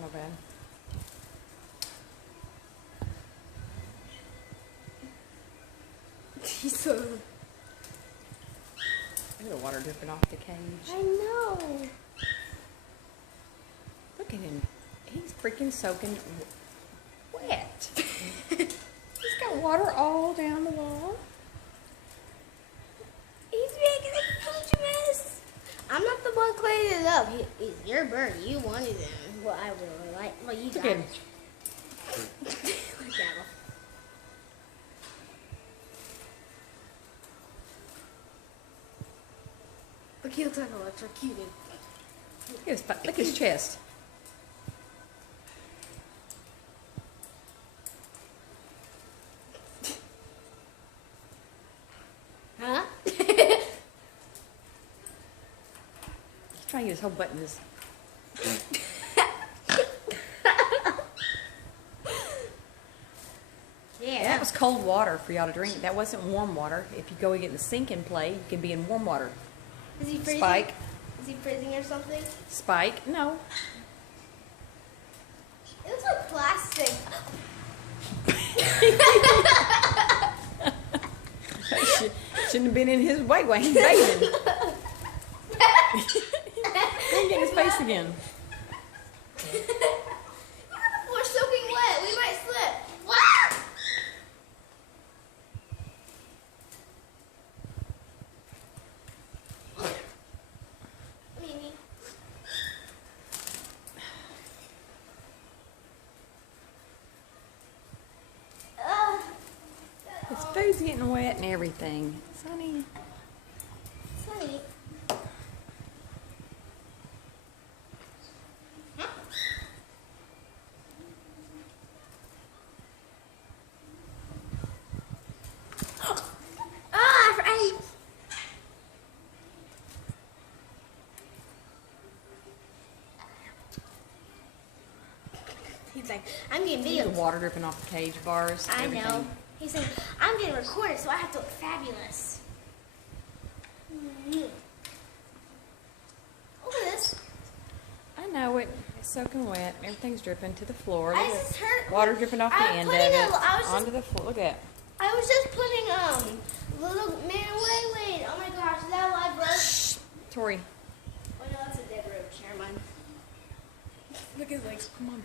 my bad. He's so... Look at the water dripping off the cage. I know. Look at him. He's freaking soaking wet. He's got water all down the wall. He's making a huge mess. I'm not the one cleaning it up. He's your bird. You wanted him. Well, I really like. Well, you got him. Look at him. Look, he looks like electrocuted. Look at his chest. Huh? He's trying to get his whole butt in his... Yeah. That was cold water for y'all to drink. That wasn't warm water. If you go and get in the sink and play, you can be in warm water. Is he freezing? Spike. Is he freezing or something? Spike? No. It looks like plastic. Shouldn't have been in his way while he's bathing. Then get in his face again. We're soaking wet. We might slip. Wow! Mimi. His food's getting wet and everything. Sonny. Sonny. He's like, I'm getting Look at videos. the water dripping off the cage bars. I everything. know. He's saying, I'm getting recorded, so I have to look fabulous. Look at this. I know it. It's soaking wet. Everything's dripping to the floor. I Look at just heard. water dripping off the I'm end of putting it I was just, onto the floor. Look at that. I was just putting little man. Wait. Oh my gosh, is that a live rope? Shh, Tori. Oh no, that's a dead rope. Never mind. Look at his legs. Come on.